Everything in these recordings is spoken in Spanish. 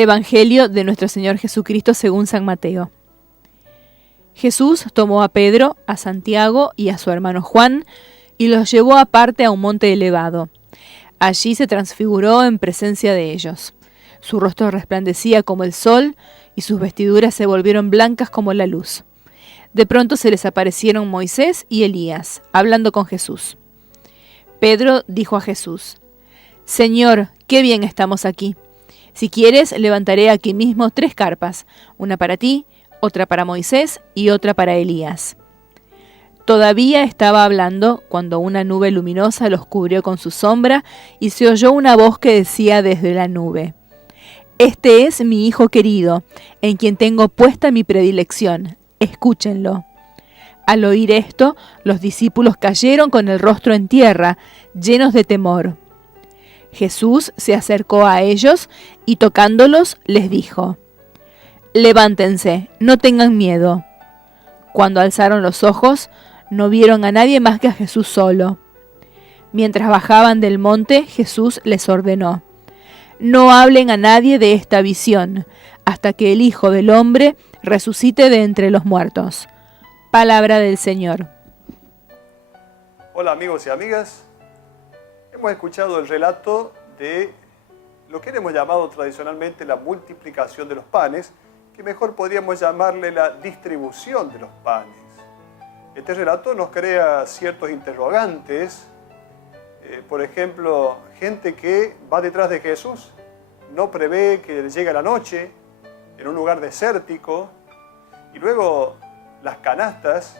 Evangelio de nuestro Señor Jesucristo según San Mateo. Jesús tomó a Pedro, a Santiago y a su hermano Juan y los llevó aparte a un monte elevado. Allí se transfiguró en presencia de ellos. Su rostro resplandecía como el sol y sus vestiduras se volvieron blancas como la luz. De pronto se les aparecieron Moisés y Elías, hablando con Jesús. Pedro dijo a Jesús: «Señor, qué bien estamos aquí. Si quieres, levantaré aquí mismo 3 carpas, una para ti, otra para Moisés y otra para Elías». Todavía estaba hablando cuando una nube luminosa los cubrió con su sombra y se oyó una voz que decía desde la nube: «Este es mi Hijo querido, en quien tengo puesta mi predilección. Escúchenlo». Al oír esto, los discípulos cayeron con el rostro en tierra, llenos de temor. Jesús se acercó a ellos y tocándolos les dijo: «Levántense, no tengan miedo». Cuando alzaron los ojos, no vieron a nadie más que a Jesús solo. Mientras bajaban del monte, Jesús les ordenó: «No hablen a nadie de esta visión, hasta que el Hijo del Hombre resucite de entre los muertos». Palabra del Señor. Hola amigos y amigas, hemos escuchado el relato de lo que hemos llamado tradicionalmente la multiplicación de los panes, que mejor podríamos llamarle la distribución de los panes. Este relato nos crea ciertos interrogantes, por ejemplo, gente que va detrás de Jesús, no prevé que llegue la noche en un lugar desértico, y luego las canastas,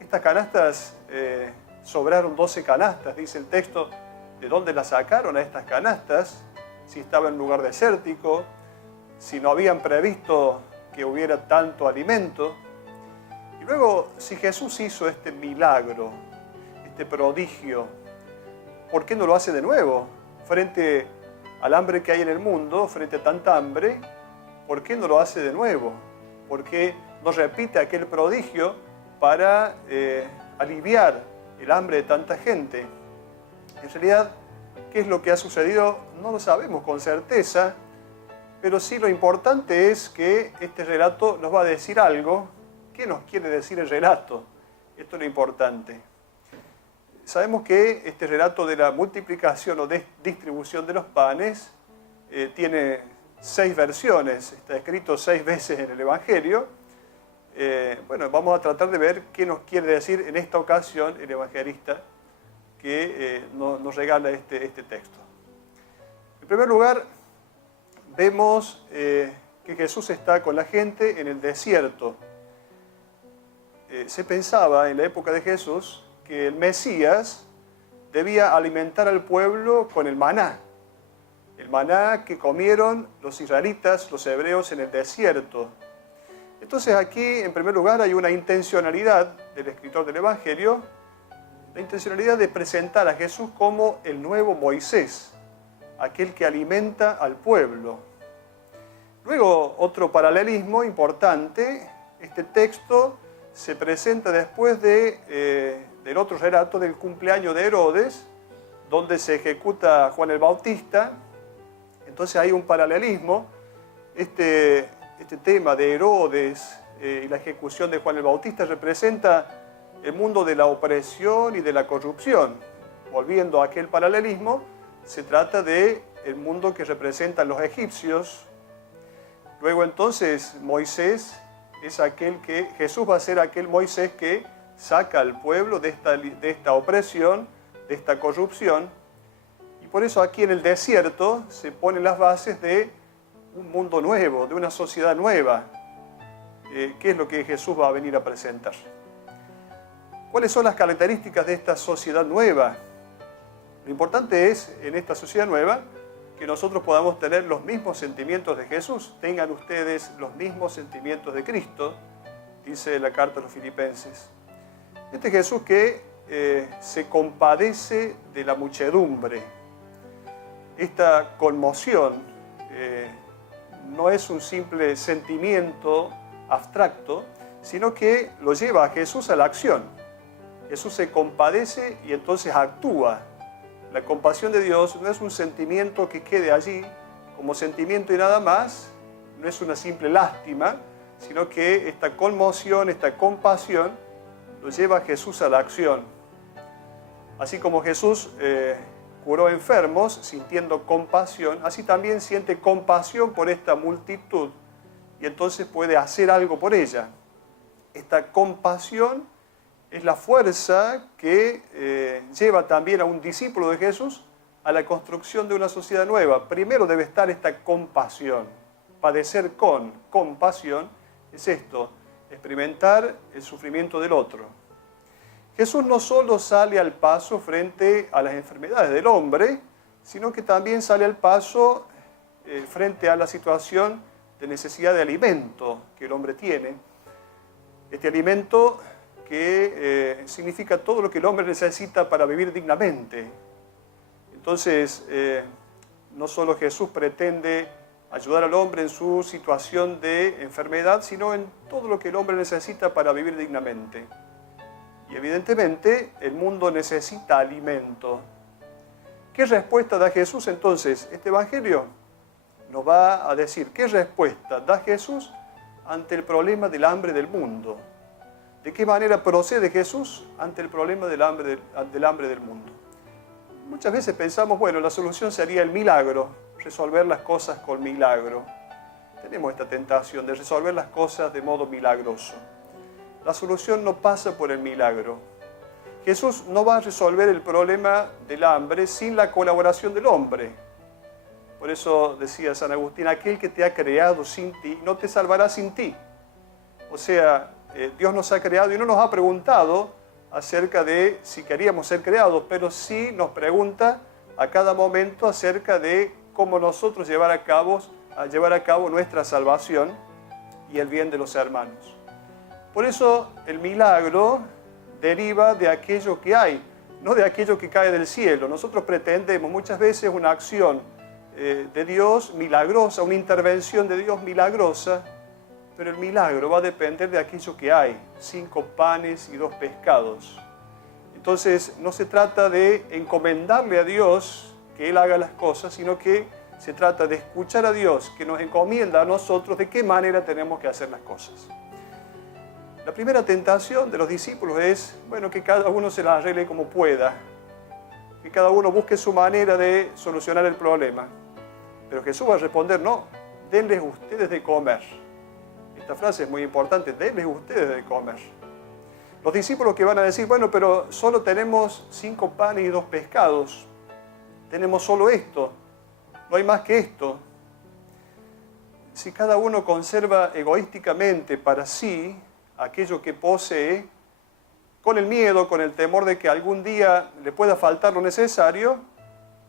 estas canastas sobraron 12 canastas, dice el texto. ¿De dónde las sacaron a estas canastas? Si estaba en un lugar desértico, si no habían previsto que hubiera tanto alimento. Y luego, si Jesús hizo este milagro, este prodigio, ¿por qué no lo hace de nuevo? Frente al hambre que hay en el mundo, frente a tanta hambre, ¿por qué no lo hace de nuevo? ¿Por qué no repite aquel prodigio para aliviar el hambre de tanta gente? En realidad, ¿qué es lo que ha sucedido? No lo sabemos con certeza, pero sí lo importante es que este relato nos va a decir algo. ¿Qué nos quiere decir el relato? Esto es lo importante. Sabemos que este relato de la multiplicación o distribución de los panes tiene 6 versiones, está escrito 6 veces en el Evangelio. Bueno, vamos a tratar de ver qué nos quiere decir en esta ocasión el evangelista que nos regala este texto. En primer lugar, vemos que Jesús está con la gente en el desierto. Se pensaba en la época de Jesús que el Mesías debía alimentar al pueblo con el maná que comieron los israelitas, los hebreos en el desierto. Entonces aquí, en primer lugar, hay una intencionalidad del escritor del Evangelio, la intencionalidad de presentar a Jesús como el nuevo Moisés, aquel que alimenta al pueblo. Luego, otro paralelismo importante, este texto se presenta después del otro relato del cumpleaños de Herodes, donde se ejecuta a Juan el Bautista. Entonces hay un paralelismo. Este tema de Herodes y la ejecución de Juan el Bautista representa el mundo de la opresión y de la corrupción. Volviendo a aquel paralelismo, se trata del mundo que representan los egipcios. Luego entonces Moisés es Jesús va a ser aquel Moisés que saca al pueblo de esta opresión, de esta corrupción. Y por eso aquí en el desierto se ponen las bases de un mundo nuevo, de una sociedad nueva. ¿Qué es lo que Jesús va a venir a presentar? ¿Cuáles son las características de esta sociedad nueva? Lo importante es, en esta sociedad nueva, que nosotros podamos tener los mismos sentimientos de Jesús. Tengan ustedes los mismos sentimientos de Cristo, dice la carta a los Filipenses. Este Jesús que se compadece de la muchedumbre. Esta conmoción no es un simple sentimiento abstracto, sino que lo lleva a Jesús a la acción. Jesús se compadece y entonces actúa. La compasión de Dios no es un sentimiento que quede allí como sentimiento y nada más, no es una simple lástima, sino que esta conmoción, esta compasión, lo lleva a Jesús a la acción. Así como Jesús curó enfermos sintiendo compasión, así también siente compasión por esta multitud y entonces puede hacer algo por ella. Esta compasión es la fuerza que lleva también a un discípulo de Jesús a la construcción de una sociedad nueva. Primero debe estar esta compasión. Padecer con compasión es esto, experimentar el sufrimiento del otro. Jesús no solo sale al paso frente a las enfermedades del hombre, sino que también sale al paso frente a la situación de necesidad de alimento que el hombre tiene. Este alimento que significa todo lo que el hombre necesita para vivir dignamente. Entonces, no solo Jesús pretende ayudar al hombre en su situación de enfermedad, sino en todo lo que el hombre necesita para vivir dignamente. Y evidentemente el mundo necesita alimento. ¿Qué respuesta da Jesús entonces? Este Evangelio nos va a decir qué respuesta da Jesús ante el problema del hambre del mundo. ¿De qué manera procede Jesús ante el problema del hambre del mundo? Muchas veces pensamos, bueno, la solución sería el milagro, resolver las cosas con milagro. Tenemos esta tentación de resolver las cosas de modo milagroso. La solución no pasa por el milagro. Jesús no va a resolver el problema del hambre sin la colaboración del hombre. Por eso decía San Agustín, aquel que te ha creado sin ti, no te salvará sin ti. O sea, Dios nos ha creado y no nos ha preguntado acerca de si queríamos ser creados, pero sí nos pregunta a cada momento acerca de cómo nosotros llevar a cabo nuestra salvación y el bien de los hermanos. Por eso el milagro deriva de aquello que hay, no de aquello que cae del cielo. Nosotros pretendemos muchas veces una acción de Dios milagrosa, una intervención de Dios milagrosa, pero el milagro va a depender de aquello que hay, 5 panes y 2 pescados. Entonces no se trata de encomendarle a Dios que Él haga las cosas, sino que se trata de escuchar a Dios, que nos encomienda a nosotros de qué manera tenemos que hacer las cosas. La primera tentación de los discípulos es, bueno, que cada uno se la arregle como pueda, que cada uno busque su manera de solucionar el problema. Pero Jesús va a responder, no, denles ustedes de comer. Esta frase es muy importante, denles ustedes de comer. Los discípulos que van a decir, bueno, pero solo tenemos 5 panes y 2 pescados, tenemos solo esto, no hay más que esto. Si cada uno conserva egoísticamente para sí aquello que posee, con el miedo, con el temor de que algún día le pueda faltar lo necesario,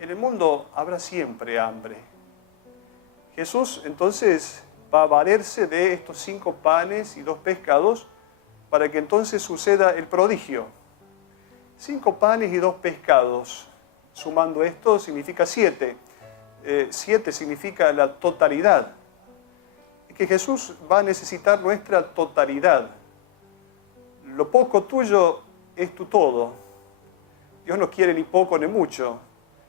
en el mundo habrá siempre hambre. Jesús entonces va a valerse de estos 5 panes y 2 pescados para que entonces suceda el prodigio. 5 panes y 2 pescados, sumando esto significa 7. 7 significa la totalidad. Que Jesús va a necesitar nuestra totalidad. Lo poco tuyo es tu todo. Dios no quiere ni poco ni mucho.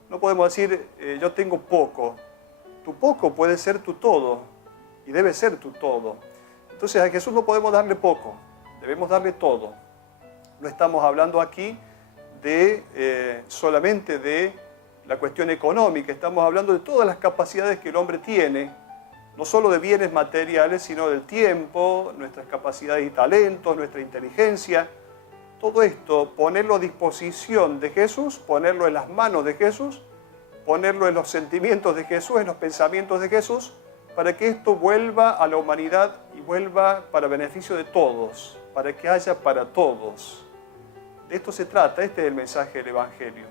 No podemos decir, yo tengo poco. Tu poco puede ser tu todo y debe ser tu todo. Entonces a Jesús no podemos darle poco, debemos darle todo. No estamos hablando aquí de solamente de la cuestión económica, estamos hablando de todas las capacidades que el hombre tiene, no solo de bienes materiales, sino del tiempo, nuestras capacidades y talentos, nuestra inteligencia. Todo esto, ponerlo a disposición de Jesús, ponerlo en las manos de Jesús, ponerlo en los sentimientos de Jesús, en los pensamientos de Jesús, para que esto vuelva a la humanidad y vuelva para beneficio de todos, para que haya para todos. De esto se trata, este es el mensaje del Evangelio.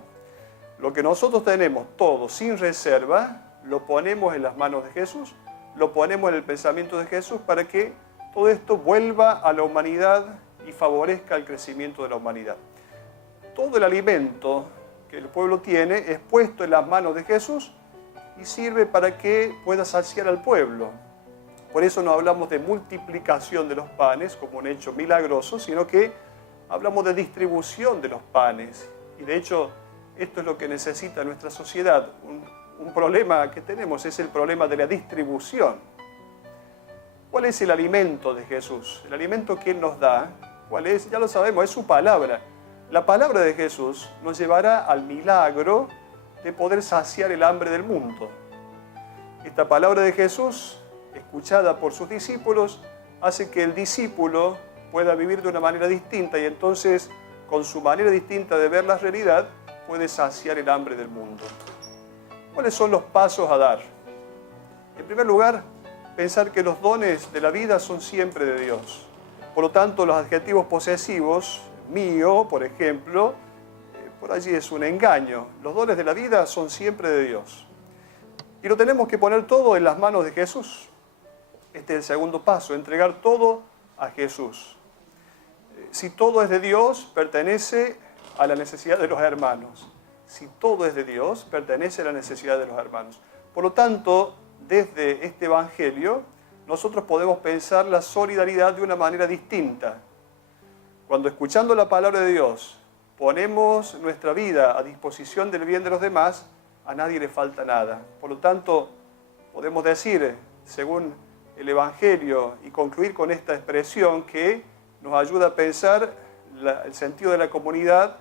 Lo que nosotros tenemos todo sin reserva, lo ponemos en las manos de Jesús, lo ponemos en el pensamiento de Jesús para que todo esto vuelva a la humanidad y favorezca el crecimiento de la humanidad. Todo el alimento que el pueblo tiene es puesto en las manos de Jesús y sirve para que pueda saciar al pueblo. Por eso no hablamos de multiplicación de los panes como un hecho milagroso, sino que hablamos de distribución de los panes. Y de hecho, esto es lo que necesita nuestra sociedad. Un problema que tenemos es el problema de la distribución. ¿Cuál es el alimento de Jesús? El alimento que Él nos da, ¿cuál es? Ya lo sabemos, es su palabra. La palabra de Jesús nos llevará al milagro de poder saciar el hambre del mundo. Esta palabra de Jesús, escuchada por sus discípulos, hace que el discípulo pueda vivir de una manera distinta y entonces, con su manera distinta de ver la realidad, puede saciar el hambre del mundo. ¿Cuáles son los pasos a dar? En primer lugar, pensar que los dones de la vida son siempre de Dios. Por lo tanto, los adjetivos posesivos, mío, por ejemplo, por allí es un engaño. Los dones de la vida son siempre de Dios. Y lo tenemos que poner todo en las manos de Jesús. Este es el segundo paso, entregar todo a Jesús. Si todo es de Dios, pertenece a la necesidad de los hermanos. Si todo es de Dios, pertenece a la necesidad de los hermanos. Por lo tanto, desde este Evangelio, nosotros podemos pensar la solidaridad de una manera distinta. Cuando escuchando la palabra de Dios, ponemos nuestra vida a disposición del bien de los demás, a nadie le falta nada. Por lo tanto, podemos decir, según el Evangelio, y concluir con esta expresión que nos ayuda a pensar el sentido de la comunidad,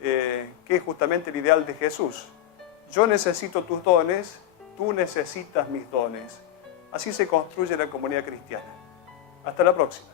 que es justamente el ideal de Jesús. Yo necesito tus dones, tú necesitas mis dones. Así se construye la comunidad cristiana. Hasta la próxima.